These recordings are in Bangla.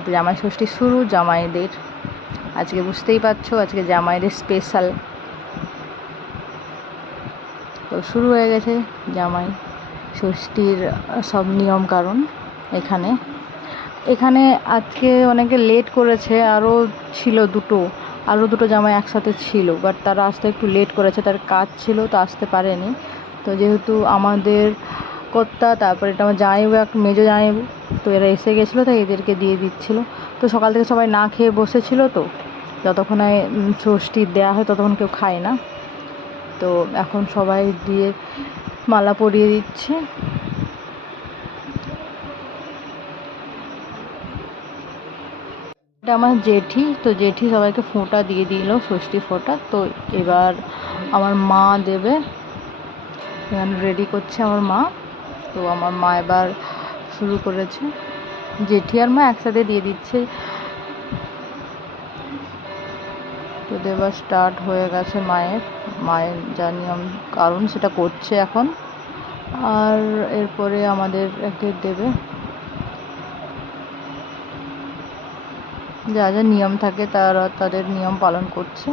এতে জামাই ষষ্ঠী শুরু জামাইদের। আজকে বুঝতেই পারছো আজকে জামাইদের স্পেশাল। তো শুরু হয়ে গেছে জামাই ষষ্ঠীর সব নিয়ম কারণ। এখানে আজকে অনেকে লেট করেছে, আরও ছিল আরও দুটো জামাই একসাথে ছিল, বাট তারা আসতে একটু লেট করেছে, তার কাজ ছিল তো আসতে পারেনি। তো যেহেতু আমাদের কর্তা, তারপরে এটা আমার জামাইবাবু, এক মেজো জামাইবাবু, তো এরা এসে গেছিলো তাই এদেরকে দিয়ে দিচ্ছিলো। তো সকাল থেকে সবাই না খেয়ে বসেছিল, তো যতক্ষণে ষষ্ঠী দেওয়া হয় ততক্ষণ কেউ খায় না। তো এখন সবাই দিয়ে মালা পরিয়ে দিচ্ছে। এটা আমার জেঠি, তো জেঠি সবাইকে ফোঁটা দিয়ে দিল, ষষ্ঠী ফোঁটা। তো এবার আমার মা দেবে, এখানে রেডি করছে আমার মা। তো আমার মা এবার শুরু করেছে, জেঠি আর মা একসাথে দিয়ে দিচ্ছে। তো দেওয়া স্টার্ট হয়ে গেছে, মায়ের যা নিয়ম কারণ সেটা করছে এখন। আর এরপরে আমাদের একে দেবে, যা যা নিয়ম থাকে তারা তাদের নিয়ম পালন করছে।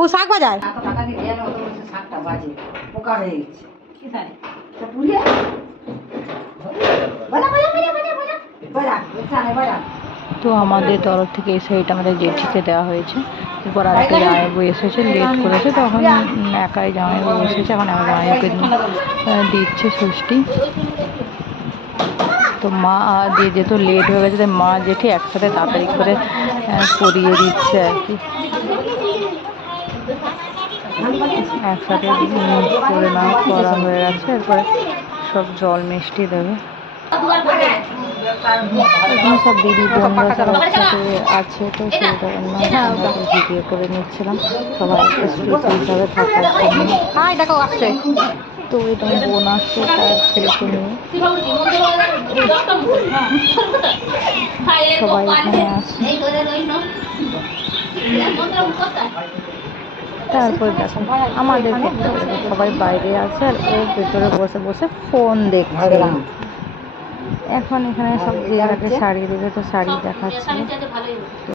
ও শাক বাজার তো আমাদের তরফ থেকে এই সাইড আমাদের জেঠিকে দেওয়া হয়েছে। এরপর আরেকটা জামাইবাবু এসেছে, লেট করেছে, তখন একাই জামাইবাবু এসেছে, এখন আমার জামাইবাবুকে দিচ্ছে ষষ্ঠী। তো মা দিয়ে যেহেতু লেট হয়ে গেছে তাই মা জেঠি একসাথে তাড়াতাড়ি করে পরিয়ে দিচ্ছে আর কি, একসাথে করে না করা হয়ে গেছে। এরপরে সব জল মিষ্টি দেবে। এখানে সব দিদি বোনরা সব একসাথে আছে, তো সেই জন্য ভিডিও করে নিচ্ছিলাম সবাই একটা স্পেস হিসাবে থাকার জন্য। তো এটা বোন আসছে তার ছেলেকে নিয়ে, সবাই এখানে আসে। তারপর দেখো আমাদের সবাই বাইরে আছে আর ও ভেতরে বসে বসে ফোন দেখছে। এখন এখানে সব জায়গাতে শাড়ি দেবে, তো শাড়ি দেখাচ্ছে।